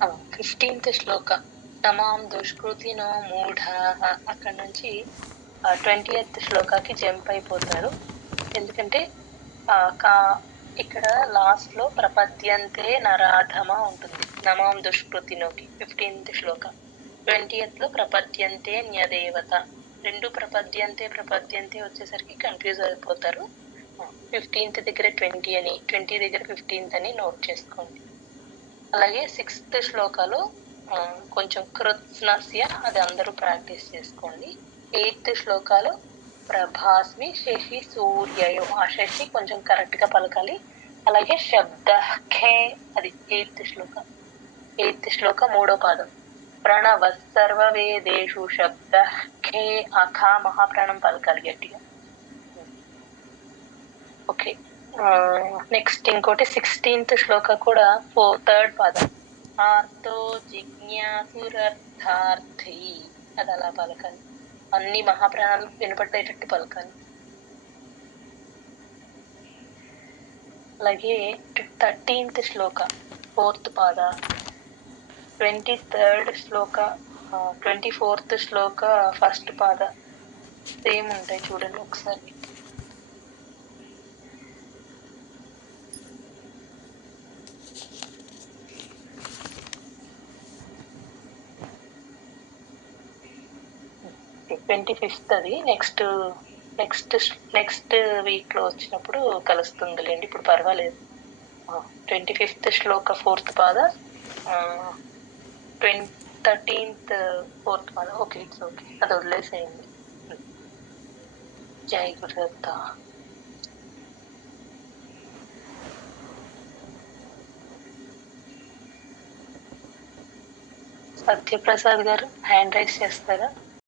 15th శ్లోక నమాం దుష్కృతినో మూఢాః అక్కడ నుంచి 20th శ్లోకాకి jump అయిపోతారు. ఎందుకంటే ఇక్కడ లాస్ట్ లో ప్రపద్యంతే నరాధమ ఉంటుంది. నమాం దుష్కృతినోకి 15th శ్లోక. 20th లో ప్రపద్యంతే న్యదేవత. రెండు ప్రపద్యంతే వచ్చేసరికి కన్ఫ్యూజ్ అయిపోతారు. 15th దగ్గర 20 అని, 20 దగ్గర 15th అని నోట్ చేసుకోండి. అలాగే 6th శ్లోకాలో కొంచెం కృత్స్నస్య, అది అందరూ ప్రాక్టీస్ చేసుకోండి. 8th శ్లోకాలో ప్రభాస్మి శశి సూర్యయో, ఆ శశి కొంచెం కరెక్ట్ గా పలకాలి. అలాగే శబ్ద ఖే, అది 8th శ్లోక. 8th శ్లోక 3వ పాదం. ప్రణవ సర్వ వేదేషు శబ్ద ఖే, అఖా మహాప్రాణం పలకాలి గట్టిగా. ఓకే, నెక్స్ట్ ఇంకోటి 16th శ్లోక కూడా 3rd పాదం. ఆర్తో జిజ్ఞాసురర్థార్థి, అది అలా పలకాలి. అన్ని మహాప్రాణాలు వినపడేటట్టు పలకాలి. అలాగే 13th శ్లోక 4th పాద, 23rd శ్లోక 24th శ్లోక 1st పాద సేమ్ ఉంటాయి, చూడండి ఒకసారి. ఓకే, 25th అది నెక్స్ట్ వీక్ లో వచ్చినప్పుడు కలుస్తుందిలేండి, ఇప్పుడు పర్వాలేదు. 25th శ్లోక 4th పాద, 13th 4th పాద. ఓకే, ఇట్స్ ఓకే, అది వదిలేసేయండి. జై గురుదత్త. సత్యప్రసాద్ గారు హ్యాండ్ రైస్ చేస్తారా?